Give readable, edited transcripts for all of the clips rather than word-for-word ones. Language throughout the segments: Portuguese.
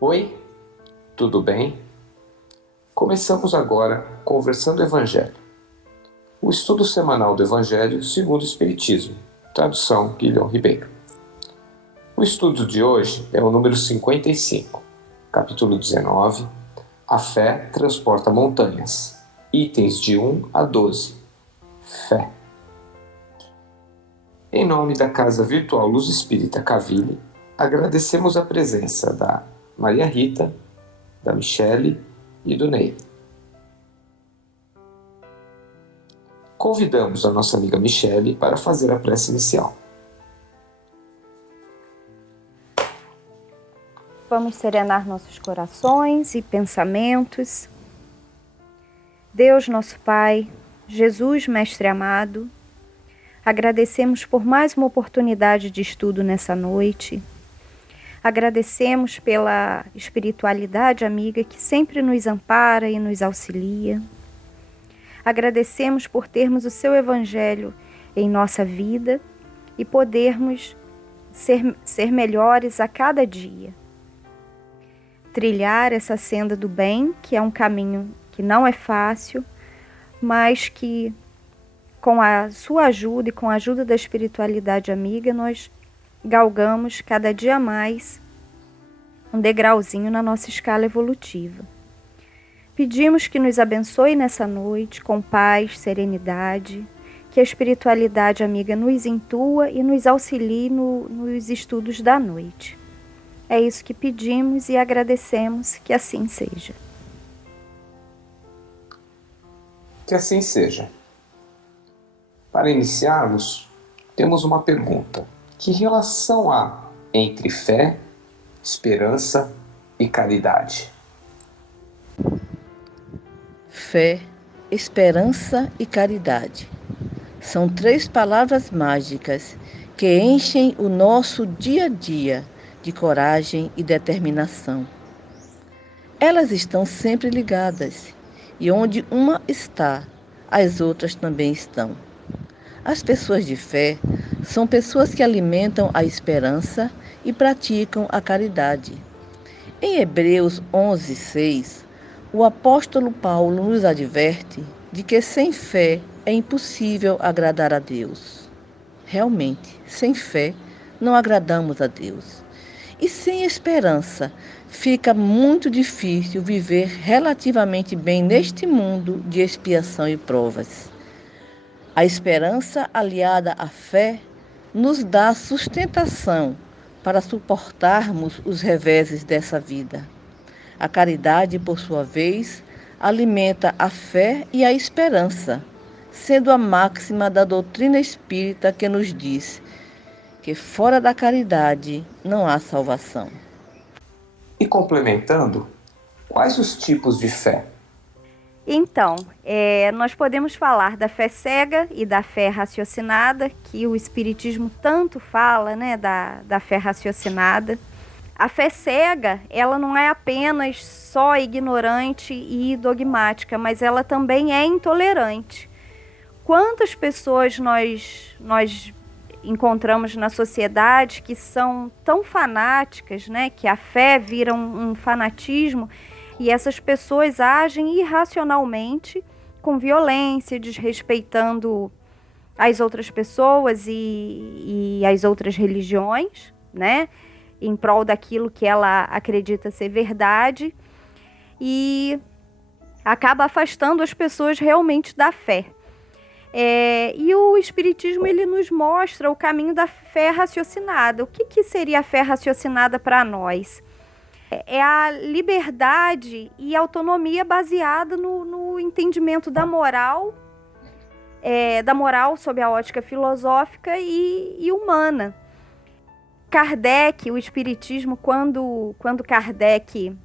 Oi, tudo bem? Começamos agora Conversando Evangelho, o estudo semanal do Evangelho segundo o Espiritismo, tradução Guilherme Ribeiro. O estudo de hoje é o número 55, capítulo 19, A Fé Transporta Montanhas, itens de 1 a 12, Fé. Em nome da Casa Virtual Luz Espírita Caville, agradecemos a presença da Maria Rita, da Michele e do Ney. Convidamos a nossa amiga Michele para fazer a prece inicial. Vamos serenar nossos corações e pensamentos. Deus, nosso Pai, Jesus, Mestre amado, agradecemos por mais uma oportunidade de estudo nessa noite. Agradecemos pela espiritualidade amiga que sempre nos ampara e nos auxilia. Agradecemos por termos o seu Evangelho em nossa vida e podermos ser melhores a cada dia. Trilhar essa senda do bem, que é um caminho que não é fácil, mas que com a sua ajuda e com a ajuda da espiritualidade amiga, nós galgamos cada dia mais um degrauzinho na nossa escala evolutiva. Pedimos que nos abençoe nessa noite com paz, serenidade, que a espiritualidade amiga nos intua e nos auxilie nos estudos da noite. É isso que pedimos e agradecemos, que assim seja. Que assim seja. Para iniciarmos, temos uma pergunta. Que relação há entre fé, esperança e caridade? Fé, esperança e caridade são 3 palavras mágicas que enchem o nosso dia a dia de coragem e determinação. Elas estão sempre ligadas e onde uma está, as outras também estão. As pessoas de fé são pessoas que alimentam a esperança e praticam a caridade. Em Hebreus 11:6, o apóstolo Paulo nos adverte de que sem fé é impossível agradar a Deus. Realmente, sem fé não agradamos a Deus. E sem esperança fica muito difícil viver relativamente bem neste mundo de expiação e provas. A esperança aliada à fé nos dá sustentação para suportarmos os reveses dessa vida. A caridade, por sua vez, alimenta a fé e a esperança, sendo a máxima da doutrina espírita que nos diz que fora da caridade não há salvação. E complementando, quais os tipos de fé? Então, nós podemos falar da fé cega e da fé raciocinada, que o Espiritismo tanto fala, né, da fé raciocinada. A fé cega, ela não é apenas só ignorante e dogmática, mas ela também é intolerante. Quantas pessoas nós encontramos na sociedade que são tão fanáticas, né, que a fé vira um fanatismo, e essas pessoas agem irracionalmente, com violência, desrespeitando as outras pessoas e as outras religiões, né? Em prol daquilo que ela acredita ser verdade, e acaba afastando as pessoas realmente da fé. E o Espiritismo, ele nos mostra o caminho da fé raciocinada. O que seria a fé raciocinada para nós? É a liberdade e autonomia baseada no entendimento da moral sob a ótica filosófica e humana. Kardec, o Espiritismo, quando Kardec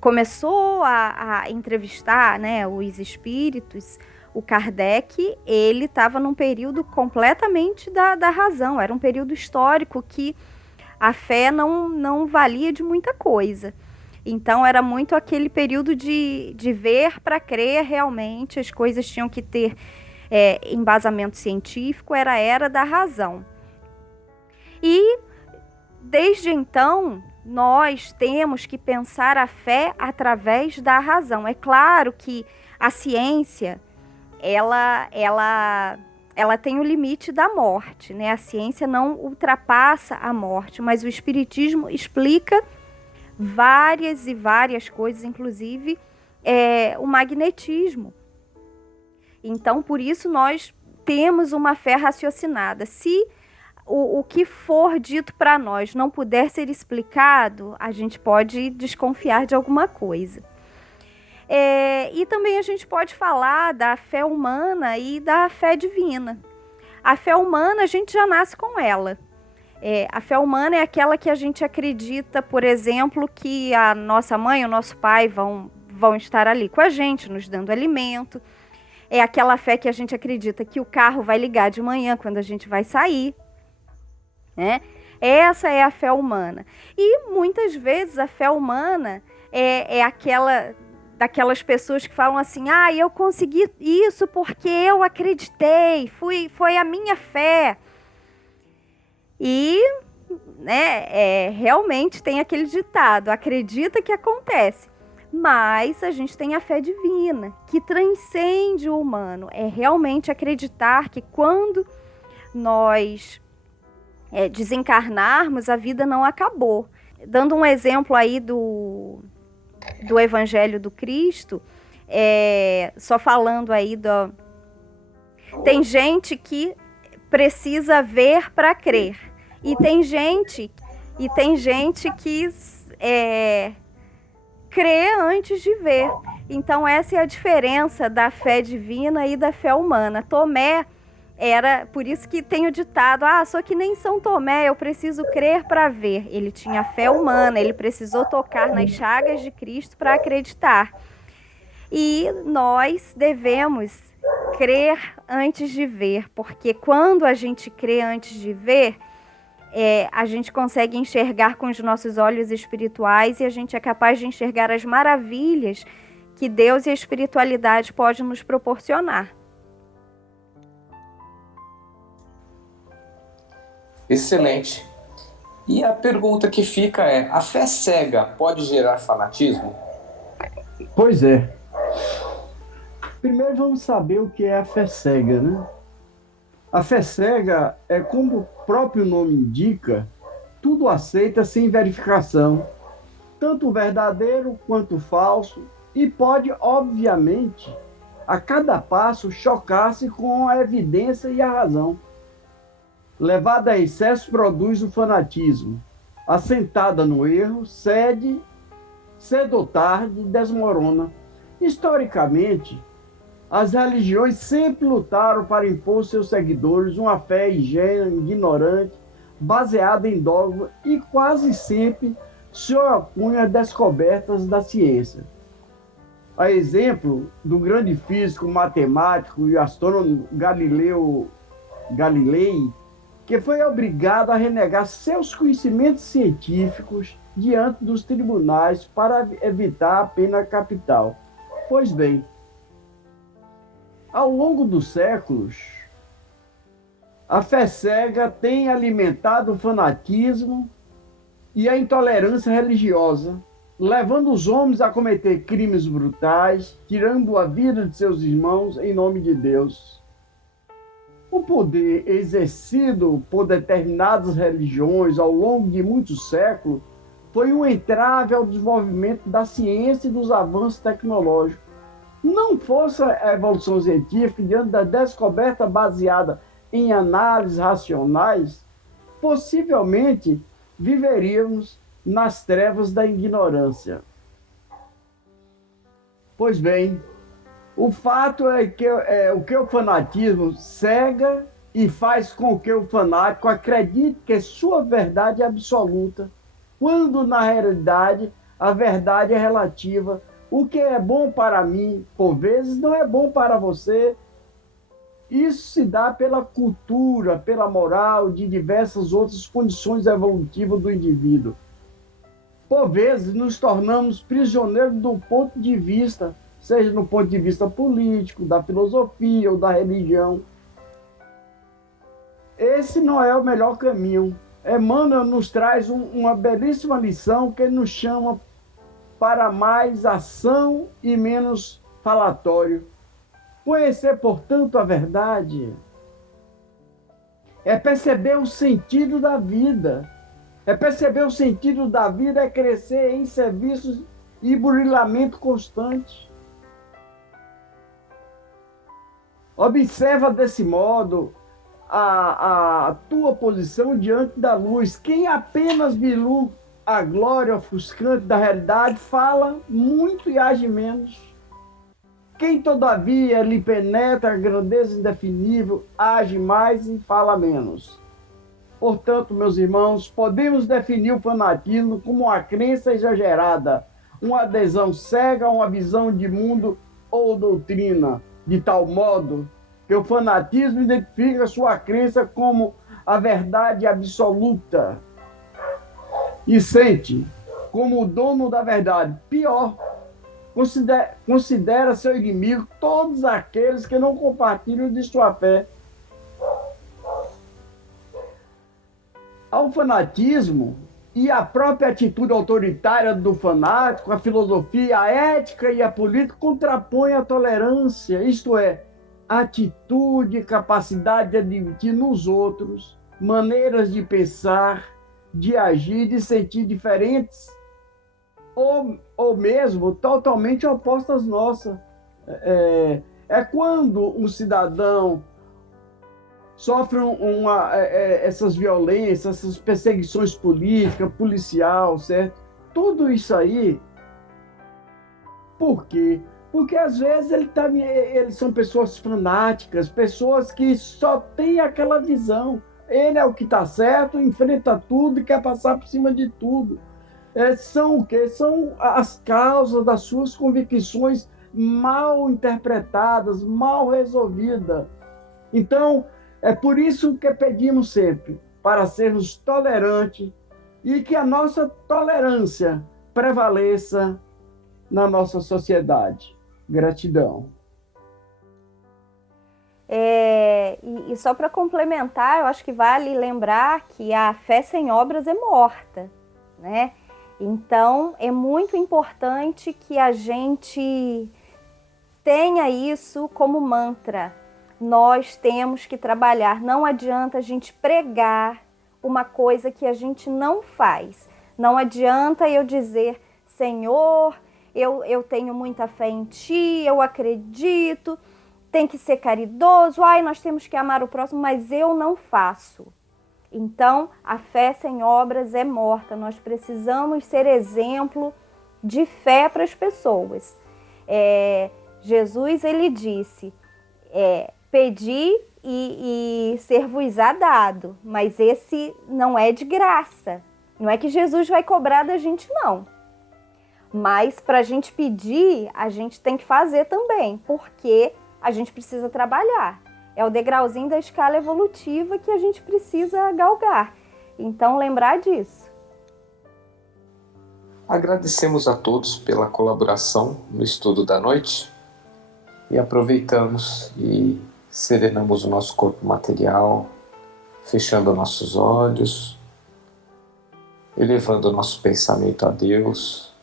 começou a entrevistar, né, os espíritos, o Kardec, ele estava num período completamente da razão. Era um período histórico que a fé não valia de muita coisa. Então era muito aquele período de ver para crer realmente, as coisas tinham que ter embasamento científico, era a era da razão. E desde então, nós temos que pensar a fé através da razão. É claro que a ciência, ela tem o limite da morte, né? A ciência não ultrapassa a morte, mas o espiritismo explica várias e várias coisas, inclusive o magnetismo. Então, por isso nós temos uma fé raciocinada. Se o que for dito para nós não puder ser explicado, a gente pode desconfiar de alguma coisa. E também a gente pode falar da fé humana e da fé divina. A fé humana, a gente já nasce com ela. A fé humana é aquela que a gente acredita, por exemplo, que a nossa mãe, o nosso pai vão estar ali com a gente, nos dando alimento. É aquela fé que a gente acredita que o carro vai ligar de manhã quando a gente vai sair. Né? Essa é a fé humana. E muitas vezes a fé humana é daquelas pessoas que falam assim: eu consegui isso porque eu acreditei, foi a minha fé. E realmente tem aquele ditado: acredita que acontece. Mas a gente tem a fé divina, que transcende o humano. É realmente acreditar que quando nós desencarnarmos, a vida não acabou. Dando um exemplo aí do Evangelho do Cristo, só falando aí tem gente que precisa ver para crer. E tem gente que crê antes de ver. Então essa é a diferença da fé divina e da fé humana. Tomé por isso que tem o ditado: sou que nem São Tomé, eu preciso crer para ver. Ele tinha fé humana, ele precisou tocar nas chagas de Cristo para acreditar. E nós devemos crer antes de ver, porque quando a gente crê antes de ver, a gente consegue enxergar com os nossos olhos espirituais e a gente é capaz de enxergar as maravilhas que Deus e a espiritualidade podem nos proporcionar. Excelente. E a pergunta que fica é: a fé cega pode gerar fanatismo? Pois é. Primeiro vamos saber o que é a fé cega, né? A fé cega é, como o próprio nome indica, tudo aceita sem verificação, tanto o verdadeiro quanto o falso, e pode, obviamente, a cada passo chocar-se com a evidência e a razão. Levada a excesso produz o fanatismo. Assentada no erro, cedo ou tarde, desmorona. Historicamente, as religiões sempre lutaram para impor seus seguidores uma fé ingênua, ignorante, baseada em dogma e quase sempre se opunha a descobertas da ciência. A exemplo do grande físico, matemático e astrônomo Galilei, que foi obrigado a renegar seus conhecimentos científicos diante dos tribunais para evitar a pena capital. Pois bem, ao longo dos séculos, a fé cega tem alimentado o fanatismo e a intolerância religiosa, levando os homens a cometer crimes brutais, tirando a vida de seus irmãos em nome de Deus. O poder exercido por determinadas religiões ao longo de muitos séculos foi um entrave ao desenvolvimento da ciência e dos avanços tecnológicos. Não fosse a evolução científica, diante da descoberta baseada em análises racionais, possivelmente viveríamos nas trevas da ignorância. Pois bem, o fato é que o fanatismo cega e faz com que o fanático acredite que sua verdade é absoluta, quando na realidade a verdade é relativa. O que é bom para mim, por vezes, não é bom para você, Isso se dá pela cultura, pela moral, de diversas outras condições evolutivas do indivíduo. Por vezes, nos tornamos prisioneiros do ponto de vista, seja no ponto de vista político, da filosofia ou da religião. Esse não é o melhor caminho. Emmanuel nos traz uma belíssima lição que nos chama para mais ação e menos falatório. Conhecer, portanto, a verdade é perceber o sentido da vida. É perceber o sentido da vida, é crescer em serviços e burilamento constante. Observa desse modo a tua posição diante da luz. Quem apenas vislumbre a glória ofuscante da realidade fala muito e age menos. Quem, todavia, lhe penetra a grandeza indefinível, age mais e fala menos. Portanto, meus irmãos, podemos definir o fanatismo como uma crença exagerada, uma adesão cega a uma visão de mundo ou doutrina, de tal modo que o fanatismo identifica sua crença como a verdade absoluta e sente como o dono da verdade. Pior, considera seu inimigo todos aqueles que não compartilham de sua fé. Ao fanatismo e à própria atitude autoritária do fanático, a filosofia, a ética e a política contrapõem a tolerância, isto é, a atitude e capacidade de admitir nos outros maneiras de pensar, de agir, de sentir diferentes ou mesmo totalmente opostas às nossas. É quando um cidadão sofre essas violências, essas perseguições políticas, policial, certo? Tudo isso aí, por quê? Porque às vezes eles são pessoas fanáticas, pessoas que só têm aquela visão. Ele é o que está certo, enfrenta tudo e quer passar por cima de tudo. São o quê? São as causas das suas convicções mal interpretadas, mal resolvidas. Então, é por isso que pedimos sempre para sermos tolerantes e que a nossa tolerância prevaleça na nossa sociedade. Gratidão. E só para complementar, eu acho que vale lembrar que a fé sem obras é morta, né? Então, é muito importante que a gente tenha isso como mantra. Nós temos que trabalhar. Não adianta a gente pregar uma coisa que a gente não faz. Não adianta eu dizer, Senhor, eu tenho muita fé em Ti, eu acredito, tem que ser caridoso, nós temos que amar o próximo, mas eu não faço. Então, a fé sem obras é morta. Nós precisamos ser exemplo de fé para as pessoas. Jesus, ele disse, pedi e ser-vos-á dado, mas esse não é de graça. Não é que Jesus vai cobrar da gente, não. Mas para a gente pedir, a gente tem que fazer também, porque a gente precisa trabalhar. É o degrauzinho da escala evolutiva que a gente precisa galgar. Então, lembrar disso. Agradecemos a todos pela colaboração no estudo da noite e aproveitamos e serenamos o nosso corpo material, fechando nossos olhos, elevando o nosso pensamento a Deus,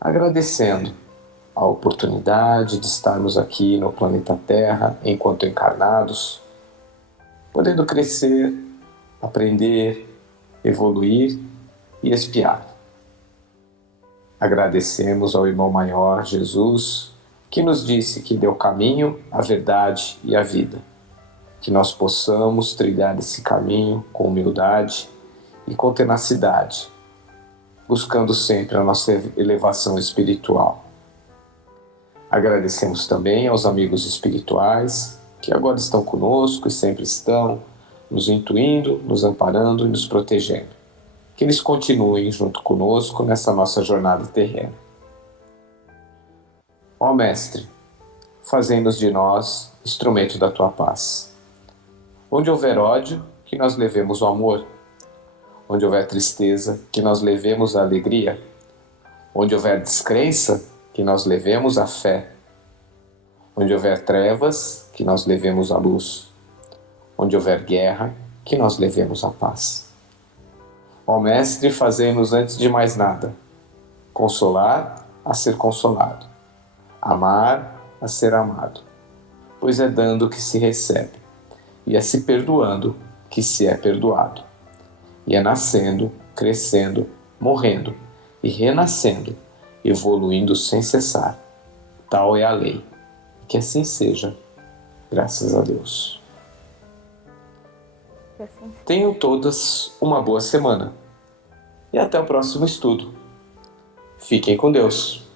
agradecendo a oportunidade de estarmos aqui no planeta Terra enquanto encarnados, podendo crescer, aprender, evoluir e expiar. Agradecemos ao irmão maior Jesus, que nos disse que deu o caminho, a verdade e a vida. Que nós possamos trilhar esse caminho com humildade e com tenacidade, buscando sempre a nossa elevação espiritual. Agradecemos também aos amigos espirituais que agora estão conosco e sempre estão nos intuindo, nos amparando e nos protegendo. Que eles continuem junto conosco nessa nossa jornada terrena. Ó Mestre, fazendo-nos de nós instrumento da tua paz. Onde houver ódio, que nós levemos o amor. Onde houver tristeza, que nós levemos a alegria. Onde houver descrença, que nós levemos a fé. Onde houver trevas, que nós levemos a luz. Onde houver guerra, que nós levemos a paz. Ó Mestre, fazei-nos antes de mais nada, consolar a ser consolado, amar a ser amado, pois é dando que se recebe, e é se perdoando que se é perdoado, e é nascendo, crescendo, morrendo e renascendo, evoluindo sem cessar. Tal é a lei. Que assim seja, graças a Deus. Tenham todas uma boa semana e até o próximo estudo. Fiquem com Deus.